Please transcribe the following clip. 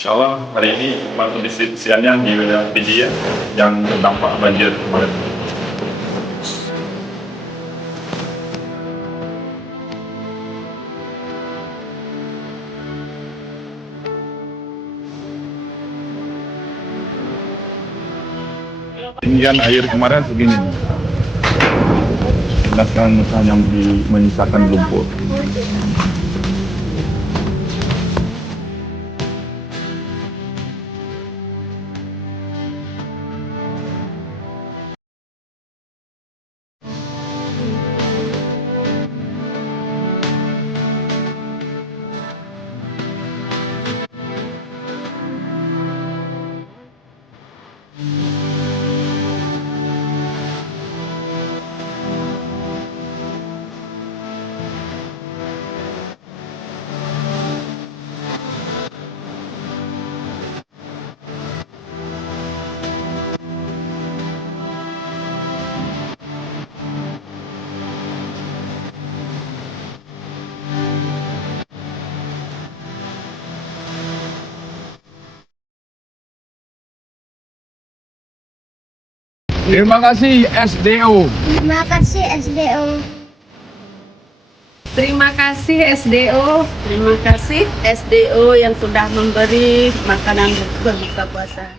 Insya Allah hari ini pendistribusiannya di wilayah Pidi ya, yang terdampak banjir kemarin. Ketinggian air kemarin segini, berdasarkan yang menyisakan lumpur. Terima kasih SDO. Terima kasih SDO. Terima kasih SDO. Terima kasih SDO yang sudah memberi makanan berbuka puasa.